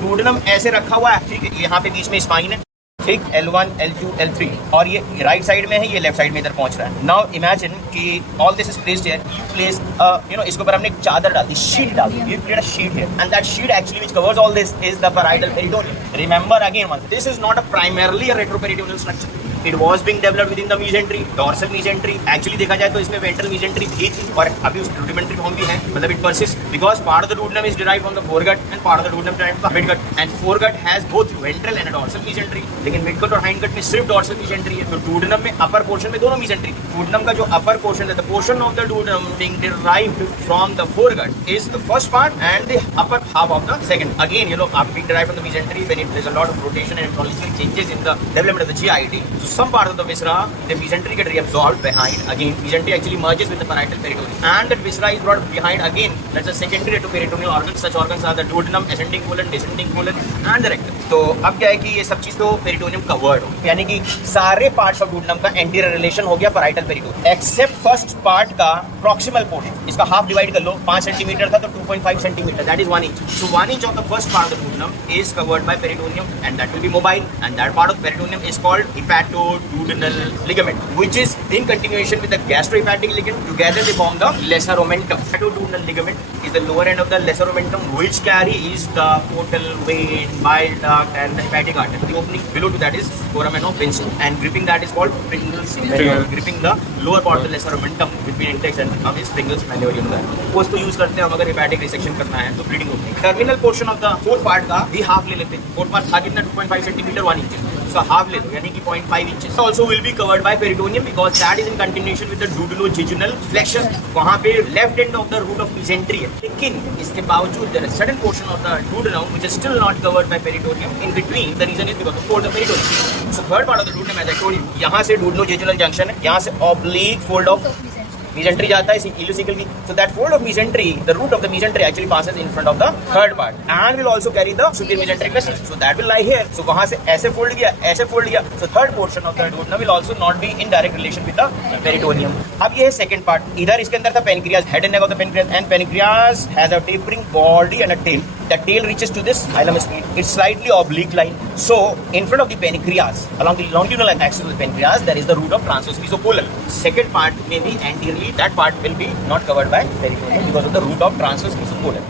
डूडेनम ऐसे रखा हुआ है, ठीक है, यहाँ पे बीच में स्पाइन है, ठीक, L1, L2, L3, और ये राइट साइड में है, ये लेफ्ट साइड में इधर पहुंच रहा है। नाउ इमेजिन कि all this is placed here, you place इसके ऊपर हमने एक चादर डाल दी, शीट डाल दी, you create a sheet here, and that sheet actually which covers all this is the parietal peritoneum. Remember again one, this is not a primarily a retroperitoneal structure, it was being developed within the mesentery, dorsal mesentery. Actually देखा जाए तो इसमें ventral mesentery थी और अभी उसकी rudimentary form भी है, मतलब it persist because part of the duodenum is derived from the foregut and part of the duodenum derived from the midgut, and foregut has both ventral and dorsal mesentery, लेकिन midgut और hindgut में सिर्फ dorsal mesentery है। तो डूडेनम में upper portion में दोनों मेसेंट्री थी। डूडेनम का जो अपर पोर्शन है, the portion of the duodenum being derived from the foregut is the first part and the upper half of the second. Again after being derived from the mesentery, when it, there's a lot of rotation and ecological changes in the development of the GIT, so some part of the viscera, the mesentery get reabsorbed behind. Again, mesentery actually merges with the parietal peritoneum, and that viscera is brought behind again. That's a secondary to peritoneal organs. Such organs are the duodenum, ascending colon, descending colon, and the rectum. तो अब क्या है कि ये सब चीज तो peritoneum covered हो, यानी कि सारे पार्ट्स ऑफ डूडेनम का एंटीरियर रिलेशन हो गया parietal peritoneum, accept first part का प्रॉक्सिमल पोर्शन। इसका हाफ डिवाइड कर लो, 5 सेंटीमीटर था तो 2.5 सेंटीमीटर, दैट इज 1 इंच। So 1 inch of the first part of the duodenum is covered by peritoneum, and that will be mobile, and that part of peritoneum is called hepatoduodenal ligament, which is in continuation with the gastrohepatic ligament. Together they form the lesser omentum. Hepatoduodenal ligament is the lower end of the lesser omentum, which carries the portal vein, bile duct, and the hepatic artery. The opening below to that is foramen of Vinson, and gripping that is called Pringles malleolum. Gripping the lower part of the lesser omentum between index and thumb is Pringles malleolum. वो इसको यूज करते हैं हम अगर hepatic resection करना है तो bleeding होती है। Terminal portion of the fourth part का भी हाफ ले लेते हैं। फोर्थ पार्ट था कितना, 2.5 सेंटीमीटर, 1 इंच, सो हाफ ले दो यानी कि 0.5 inches. Also will be covered by peritoneum because that is in continuation with the duodenojejunal flexion. वहां पे left end of the root of mesentery है, लेकिन इसके बावजूद there is certain portion of the duodenum which is still not covered by peritoneum in between. The reason is because of fold of peritoneum. So third part of the duodenum as I told you, यहां से डूडेनोजेजुनल जंक्शन है, यहां से oblique fold of mesentery जाता है इल्यूसिकल की, so that fold of mesentery, the root of the mesentery actually passes in front of the third part and will also carry the superior mesenteric vessels, so that will lie here. So वहां से ऐसे फोल्ड गया, ऐसे फोल्ड गया, so third portion of the duodenum will also not be in direct relation with the peritoneum. अब ये है second part, इधर इसके अंदर था pancreas, head and neck of the pancreas, and pancreas has a tapering body and a tail. The tail reaches to this hilum spine. It's slightly oblique line. So in front of the pancreas, along the longitudinal axis of the pancreas, there is the root of transverse mesocolon. Second part may be anteriorly, that part will be not covered by peritoneum because of the root of transverse mesocolon.